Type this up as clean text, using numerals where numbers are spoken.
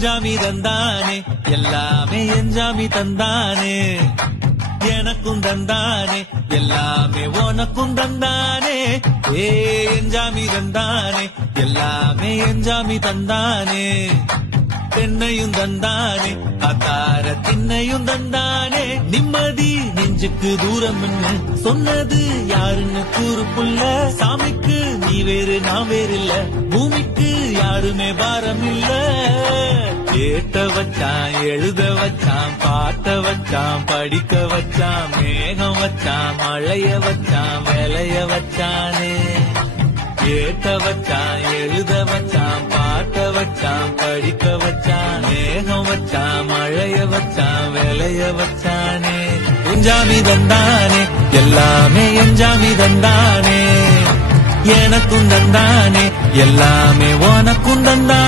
எஞ்சாமி தந்தானே எல்லாமே எஞ்சாமி தந்தானே எனக்கும் தந்தானே எல்லாமே உனக்கும் தந்தானே ஏ எஞ்சாமி தந்தானே எல்லாமே எஞ்சாமி தந்தானே தென்னையும் தந்தானே அத்தார திண்ணையும் தந்தானே நிம்மதி நெஞ்சுக்கு தூரம் என்ன சொன்னது யாருன்னு கூறுப்புள்ள சாமிக்கு நீ வேறு நான் வேறு இல்ல பூமிக்கு யாருமே பாரம் இல்ல ஏத்த வச்சான் எழுத வச்சான் பாட்ட வச்சான் படிக்க வச்சான் மேகம் வச்சான் மழைய வச்சான் விளைய வச்சானே ஏத்த வச்சான் எழுத வச்சான் பாட்ட வச்சான் படிக்க வச்சான் மேகம் வச்சான் மழைய வச்சான் விளைய வச்சானே எஞ்சாமி தந்தானே எல்லாமே எஞ்சாமி தந்தானே எனக்கும் தந்தானே எல்லாமே உனக்கும் தந்தானே